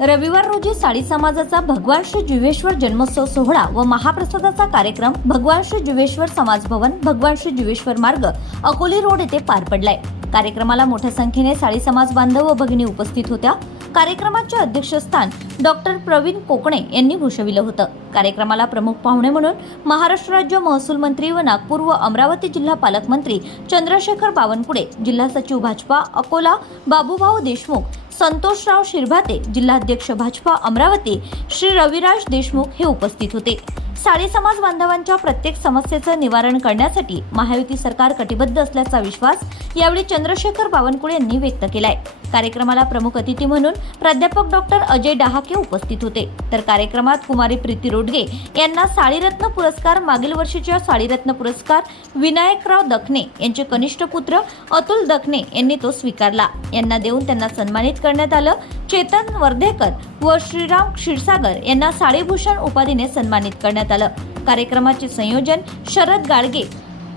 रविवार रोजी साळी समाजाचा भगवान श्री जुवेश्वर जन्मोत्सव सोहळा व महाप्रसादाचा कार्यक्रम भगवान श्री जुवेश्वर समाज भवन भगवान श्री जुवेश्वर मार्ग अकोली रोड येथे पार पडलाय. कार्यक्रमाला मोठ्या संख्येने साळी समाज बांधव व भगिनी उपस्थित होत्या. कार्यक्रमाचे अध्यक्षस्थान डॉक्टर प्रवीण कोकणे यांनी भूषविलं होतं. कार्यक्रमाला प्रमुख पाहुणे म्हणून महाराष्ट्र राज्य महसूल मंत्री व नागपूर व अमरावती जिल्हा पालकमंत्री चंद्रशेखर बावनकुळे जिल्हा सचिव भाजपा अकोला बाबूभाऊ देशमुख संतोषराव शिरभाते जिल्हाध्यक्ष भाजपा अमरावती श्री रविराज देशमुख हे उपस्थित होते. साळी समाज बांधवांच्या प्रत्येक समस्येचं निवारण करण्यासाठी महायुती सरकार कटिबद्ध असल्याचा विश्वास यावेळी चंद्रशेखर बावनकुळे यांनी व्यक्त केलाय. कार्यक्रमाला प्रमुख अतिथी म्हणून प्राध्यापक डॉक्टर अजय डहाके उपस्थित होते. तर कार्यक्रमात कुमारी प्रीती रोडगे यांना साळीरत्न पुरस्कार मागील वर्षीच्या साळीरत्न पुरस्कार विनायकराव दखने यांचे कनिष्ठ पुत्र अतुल दखने यांनी तो स्वीकारला. यांना देऊन त्यांना सन्मानित करण्यात आलं. चेतन वर्धेकर व श्रीराम क्षीरसागर यांना साळीभूषण उपाधीने सन्मानित करण्यात करण्यात आलं. कार्यक्रमाचे संयोजन शरद गाडगे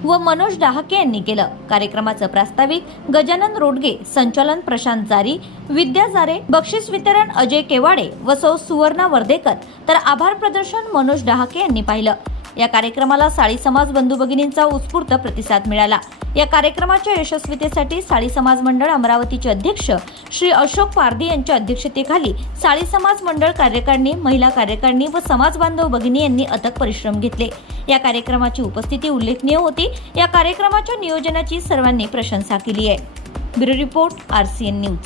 व मनोज डहाके यांनी केलं. कार्यक्रमाचं प्रास्ताविक गजानन रोडगे संचालन प्रशांत जारी विद्या जारे बक्षीस वितरण अजय केवाडे व सौ सुवर्णा वर्धेकर. तर आभार प्रदर्शन मनोज डहाके यांनी पाहिलं. या कार्यक्रमाला साळी समाज बंधू भगिनींचा उत्स्फूर्त प्रतिसाद मिळाला. या कार्यक्रमाच्या यशस्वीतेसाठी साळी समाज मंडळ अमरावतीचे अध्यक्ष श्री अशोक पारधी यांच्या अध्यक्षतेखाली साळी समाज मंडळ कार्यकारिणी महिला कार्यकारिणी व समाज बांधव भगिनी यांनी अथक परिश्रम घेतले. या कार्यक्रमाची उपस्थिती उल्लेखनीय होती. या कार्यक्रमाच्या नियोजनाची सर्वांनी प्रशंसा केली आहे. Bureau report R C N news.